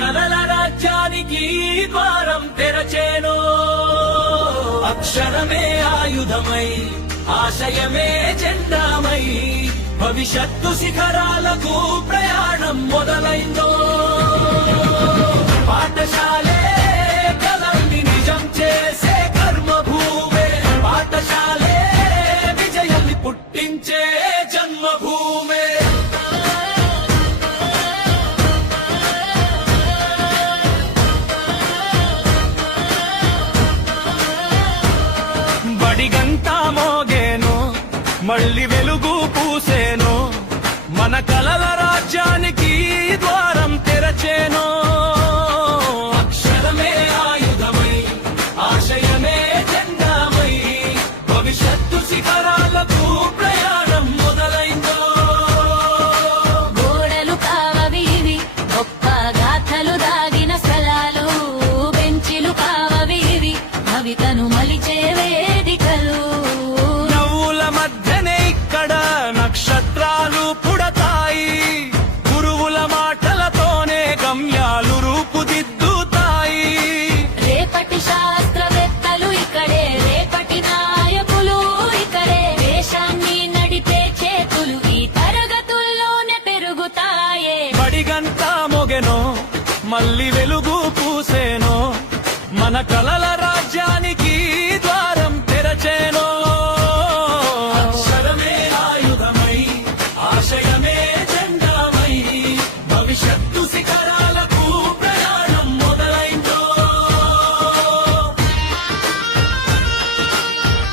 కలల రాజ్యానికి ద్వారం తెరచేను. అక్షరమే ఆయుధమై, ఆశయమే జెండామై, భవిష్యత్తు శిఖరాలకు ప్రయాణం మొదలైందో. పాఠశాలే కలల్ని నిజం చేసే కర్మభూమే, పాఠశాలే విజయాన్ని పుట్టించే జన్మభూమే. బడిగంట మోగేను, మళ్ళీ వెలుగు పూసేను, మన కలల రాజ్యానికి ద్వారం తెరచేను. అక్షరమే ఆయుధమై, ఆశయమే జెండామై, భవిష్యత్తు శిఖరాలకు ప్రయాణం మొదలైందో. గోడలు కావవి ఇవి, గొప్ప గాథలు దాగిన స్థలాలు, బెంచిలు కావవి ఇవి, కవితను మలిచే వేదికలు. నవ్వుల మధ్యనే ఇక్కడ నక్షత్రాలు పుడతాయి, గురువుల మాటలతోనే గమ్యాలు రూపుదిద్దుతాయి. రేపటి శాస్త్రవేత్తలు ఇక్కడే, రేపటి నాయకులు ఇక్కడే, దేశాన్ని నడిపే చేతులు ఈ తరగతుల్లోనే పెరుగుతాయే. బడిగంట మోగెనో, మళ్ళీ వెలుగు పూసేనో, మన కలల